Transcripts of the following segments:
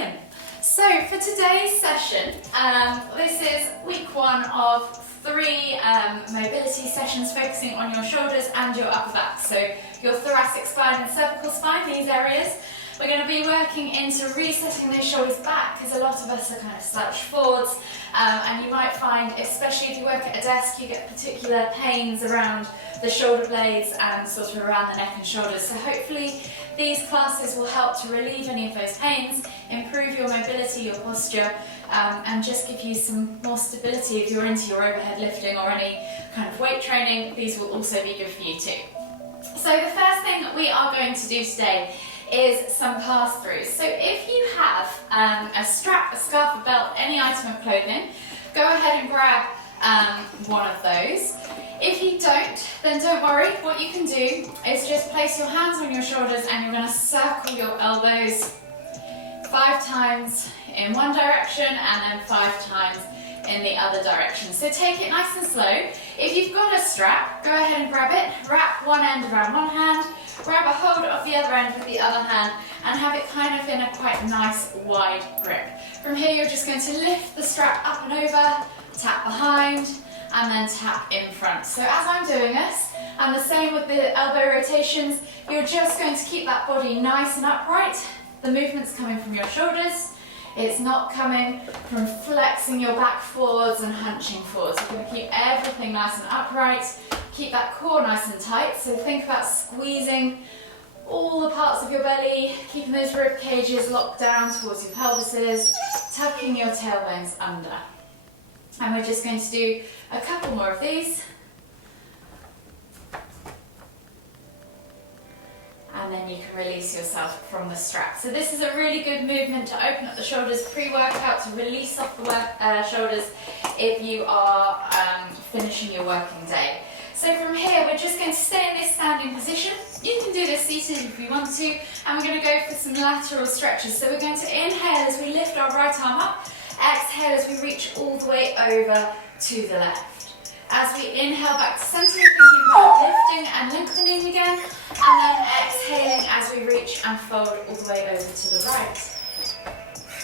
Brilliant. So for today's session, this is week 1 of 3 mobility sessions focusing on your shoulders and your upper back. So your thoracic spine and cervical spine, these areas. We're going to be working into resetting those shoulders back because a lot of us are kind of slouched forwards, and you might find, especially if you work at a desk, you get particular pains around the shoulder blades and sort of around the neck and shoulders. So hopefully these classes will help to relieve any of those pains, improve your mobility, your posture, and just give you some more stability if you're into your overhead lifting or any kind of weight training. These will also be good for you too. So the first thing that we are going to do today is some pass-throughs. So if you have a strap, a scarf, a belt, any item of clothing, go ahead and grab one of those. If you don't, then don't worry. What you can do is just place your hands on your shoulders and you're going to circle your elbows 5 times in one direction and then 5 times in the other direction. So take it nice and slow. If you've got a strap, go ahead and grab it, wrap one end around one hand, grab a hold of the other end with the other hand and have it kind of in a quite nice wide grip. From here you're just going to lift the strap up and over, tap behind and then tap in front. So as I'm doing this, and the same with the elbow rotations, you're just going to keep that body nice and upright. The movement's coming from your shoulders. It's not coming from flexing your back forwards and hunching forwards. You're going to keep everything nice and upright. Keep that core nice and tight. So think about squeezing all the parts of your belly, keeping those rib cages locked down towards your pelvises, tucking your tailbones under. And we're just going to do a couple more of these. And then you can release yourself from the strap. So this is a really good movement to open up the shoulders pre-workout, to release off the shoulders if you are finishing your working day. So from here, we're just going to stay in this standing position. You can do this seated if you want to, and we're going to go for some lateral stretches. So we're going to inhale as we lift our right arm up, exhale as we reach all the way over to the left. As we inhale back to center, thinking about lifting and lengthening again, and then exhaling as we reach and fold all the way over to the right.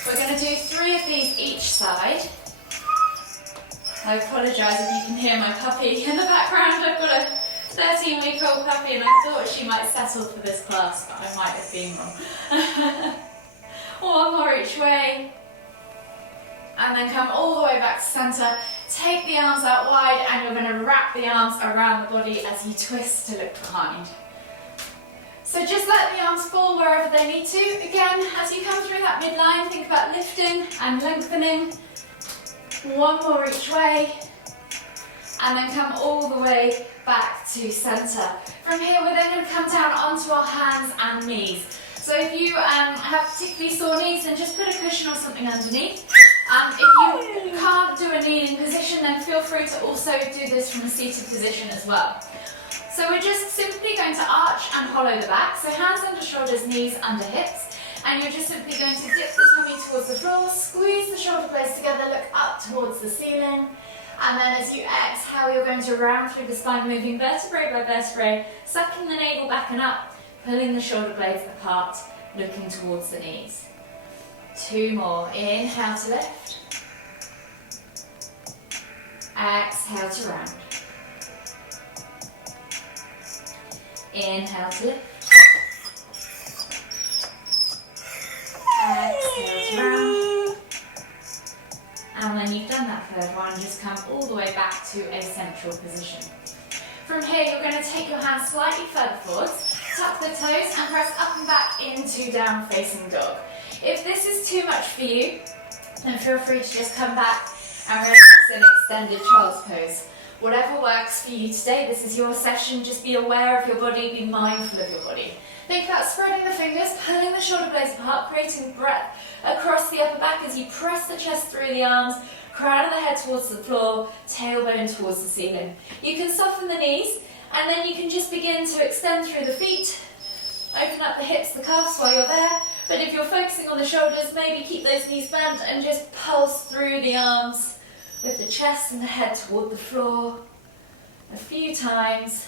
We're going to do 3 of these each side. I apologise if you can hear my puppy in the background. I've got a 13-week-old puppy and I thought she might settle for this class, but I might have been wrong. One more each way. And then come all the way back to centre. Take the arms out wide and you're going to wrap the arms around the body as you twist to look behind. So just let the arms fall wherever they need to. Again, as you come through that midline, think about lifting and lengthening. One more each way. And then come all the way back to centre. From here, we're then going to come down onto our hands and knees. So if you have particularly sore knees, then just put a cushion or something underneath. If you can't do a kneeling position, then feel free to also do this from a seated position as well. So we're just simply going to arch and hollow the back. So hands under shoulders, knees under hips. And you're just simply going to dip the tummy towards the floor, squeeze the shoulder blades together, look up towards the ceiling. And then as you exhale, you're going to round through the spine, moving vertebrae by vertebrae, sucking the navel back and up, pulling the shoulder blades apart, looking towards the knees. 2 more. Inhale to lift. Exhale to round. Inhale to lift. Exhale to round. And when you've done that third one, just come all the way back to a central position. From here, you're going to take your hands slightly further forwards, tuck the toes and press up and back into down facing dog. If this is too much for you, then feel free to just come back and relax in extended child's pose. Whatever works for you today, this is your session. Just be aware of your body, be mindful of your body. Think about spreading the fingers, pulling the shoulder blades apart, creating breath across the upper back as you press the chest through the arms, crown of the head towards the floor, tailbone towards the ceiling. You can soften the knees and then you can just begin to extend through the feet, open up the hips, the calves while you're there. But if you're focusing on the shoulders, maybe keep those knees bent and just pulse through the arms with the chest and the head toward the floor a few times.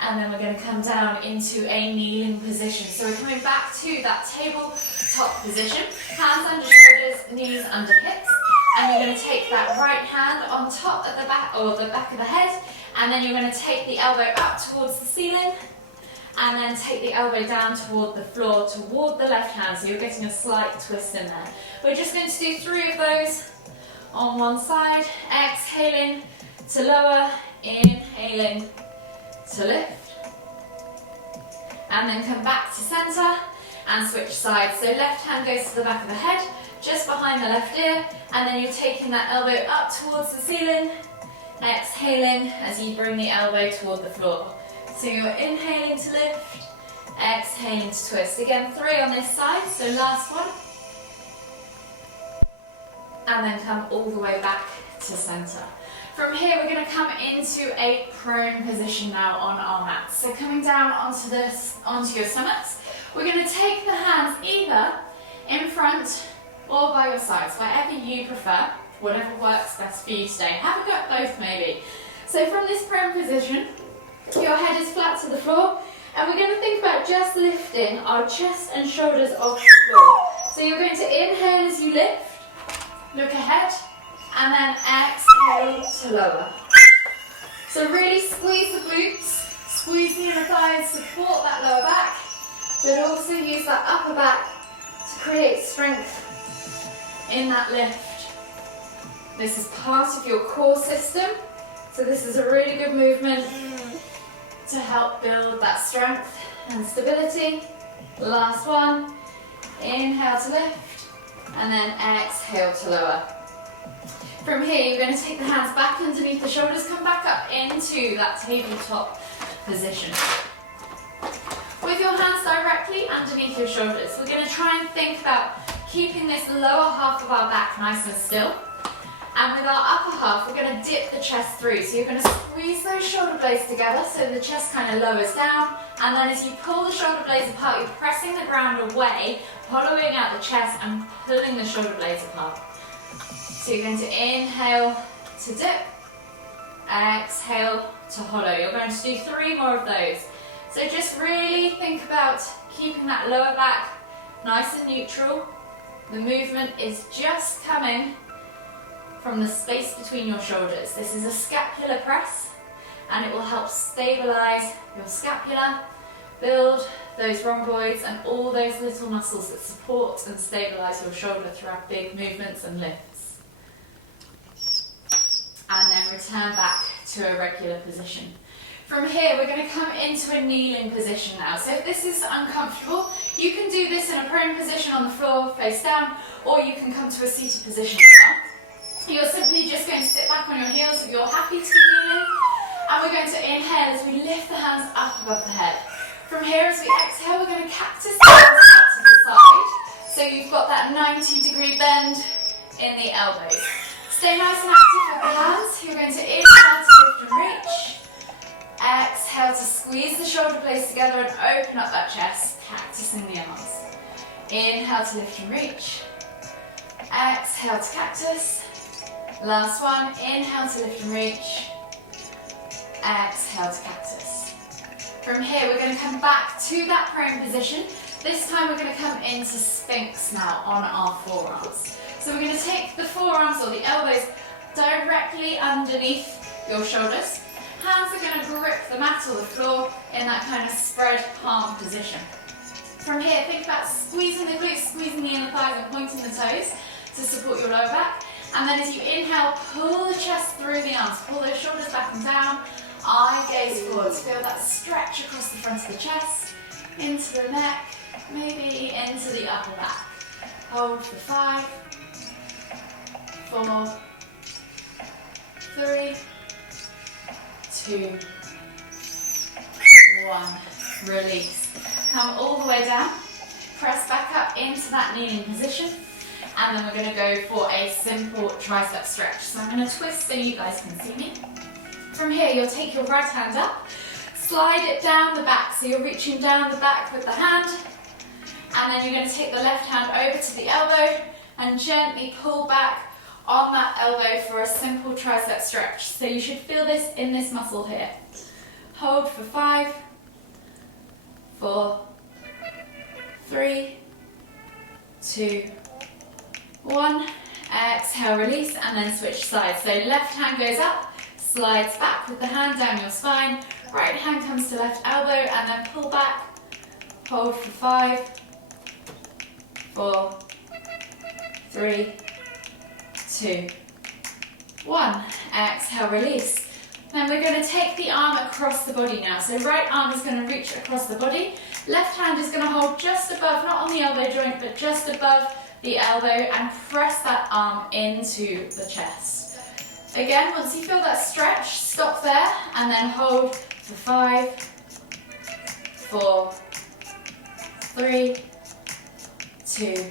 And then we're going to come down into a kneeling position. So we're coming back to that tabletop position. Hands under shoulders, knees under hips. And you're going to take that right hand on top of the back, or the back of the head. And then you're going to take the elbow up towards the ceiling. And then take the elbow down toward the floor, toward the left hand. So you're getting a slight twist in there. We're just going to do 3 of those on one side. Exhaling to lower, inhaling to lift, and then come back to center and switch sides. So left hand goes to the back of the head, just behind the left ear, and then you're taking that elbow up towards the ceiling, exhaling as you bring the elbow toward the floor. So you're inhaling to lift, exhaling to twist. Again, 3 on this side, so last one. And then come all the way back to center. From here, we're going to come into a prone position now on our mats. So coming down onto your stomachs, we're going to take the hands either in front or by your sides, whatever you prefer, whatever works best for you today. Have a go at both maybe. So from this prone position, your head is flat to the floor, and we're going to think about just lifting our chest and shoulders off the floor. So you're going to inhale as you lift, look ahead, and then exhale to lower. So really squeeze the glutes, squeeze the inner thighs, support that lower back, but also use that upper back to create strength in that lift. This is part of your core system, so this is a really good movement to help build that strength and stability. Last one, inhale to lift, and then exhale to lower. From here, you're going to take the hands back underneath the shoulders, come back up into that tabletop position. With your hands directly underneath your shoulders, we're going to try and think about keeping this lower half of our back nice and still. And with our upper half, we're going to dip the chest through. So you're going to squeeze those shoulder blades together so the chest kind of lowers down. And then as you pull the shoulder blades apart, you're pressing the ground away, hollowing out the chest and pulling the shoulder blades apart. So you're going to inhale to dip, exhale to hollow. You're going to do 3 more of those. So just really think about keeping that lower back nice and neutral. The movement is just coming from the space between your shoulders. This is a scapular press, and it will help stabilize your scapula, build those rhomboids and all those little muscles that support and stabilize your shoulder throughout big movements and lifts. And then return back to a regular position. From here, we're going to come into a kneeling position now. So if this is uncomfortable, you can do this in a prone position on the floor, face down, or you can come to a seated position as well. You're simply just going to sit back on your heels if you're happy to be kneeling. And we're going to inhale as we lift the hands up above the head. From here, as we exhale, we're going to cactus the hands out to the side. So you've got that 90-degree bend in the elbows. Stay nice and active with the hands. You're going to inhale to lift and reach. Exhale to squeeze the shoulder blades together and open up that chest, cactusing the arms. Inhale to lift and reach. Exhale to cactus. Last one, inhale to lift and reach. Exhale to cactus. From here, we're going to come back to that prone position. This time we're going to come into Sphinx now on our forearms. So we're going to take the forearms or the elbows directly underneath your shoulders. Hands are going to grip the mat or the floor in that kind of spread palm position. From here, think about squeezing the glutes, squeezing the inner thighs and pointing the toes to support your lower back. And then as you inhale, pull the chest through the arms, pull those shoulders back and down, eye gaze forwards. Feel that stretch across the front of the chest, into the neck, maybe into the upper back. Hold for 5, 4, 3, 2, 1. Release. Come all the way down. Press back up into that kneeling position. And then we're going to go for a simple tricep stretch. So I'm going to twist so you guys can see me. From here, you'll take your right hand up, slide it down the back. So you're reaching down the back with the hand. And then you're going to take the left hand over to the elbow and gently pull back on that elbow for a simple tricep stretch. So you should feel this in this muscle here. Hold for 5, 4, 3, 2, 1. Exhale, release, and then switch sides. So left hand goes up, slides back with the hand down your spine. Right hand comes to left elbow and then pull back. Hold for 5, 4, 3, 2, 1. Exhale, release. Then we're going to take the arm across the body now. So right arm is going to reach across the body. Left hand is going to hold just above, not on the elbow joint, but just above the elbow, and press that arm into the chest. Again, once you feel that stretch, stop there and then hold for 5, 4, 3, 2,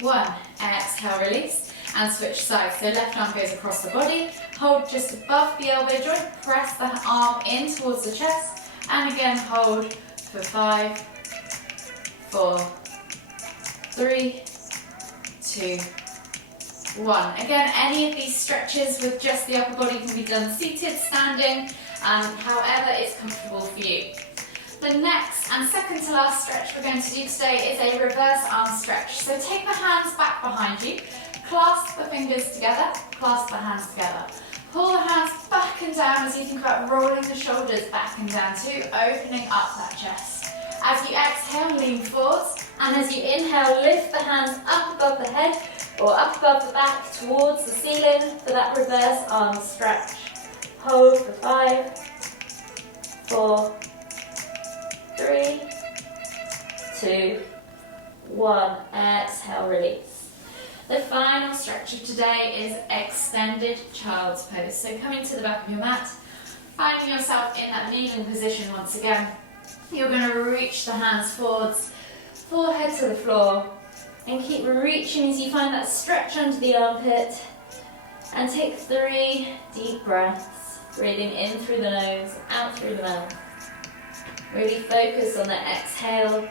1. Exhale, release, and switch sides. So left arm goes across the body, hold just above the elbow joint, press the arm in towards the chest, and again hold for 5, 4, 3, 2, 1. Again, any of these stretches with just the upper body can be done seated, standing, however is comfortable for you. The next and second to last stretch we're going to do today is a reverse arm stretch. So take the hands back behind you, clasp the fingers together, clasp the hands together. Pull the hands back and down as you think about rolling the shoulders back and down too, opening up that chest. As you exhale, lean forwards, and as you inhale, lift the hands up above the head or up above the back towards the ceiling for that reverse arm stretch. Hold for 5, 4, 3, 2, 1. Exhale, release. The final stretch of today is extended child's pose. So coming to the back of your mat, finding yourself in that kneeling position once again. You're going to reach the hands forwards, forehead to the floor, and keep reaching as you find that stretch under the armpit. And take 3 deep breaths, breathing in through the nose, out through the mouth. Really focus on the exhale,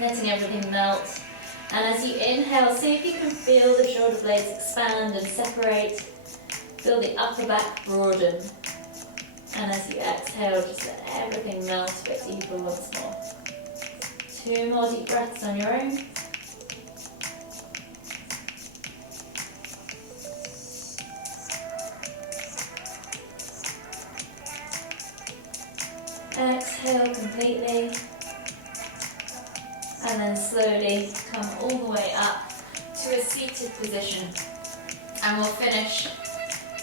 letting everything melt. And as you inhale, see if you can feel the shoulder blades expand and separate. Feel the upper back broaden. And as you exhale, just let everything melt a bit deeper once more. 2 more deep breaths on your own. Exhale completely. And then slowly come all the way up to a seated position. And we'll finish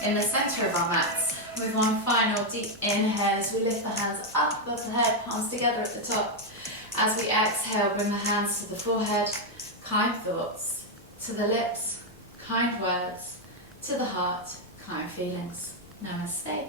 in the center of our mats with one final deep inhale as we lift the hands up above the head, palms together at the top. As we exhale, bring the hands to the forehead, kind thoughts, to the lips, kind words, to the heart, kind feelings. Namaste.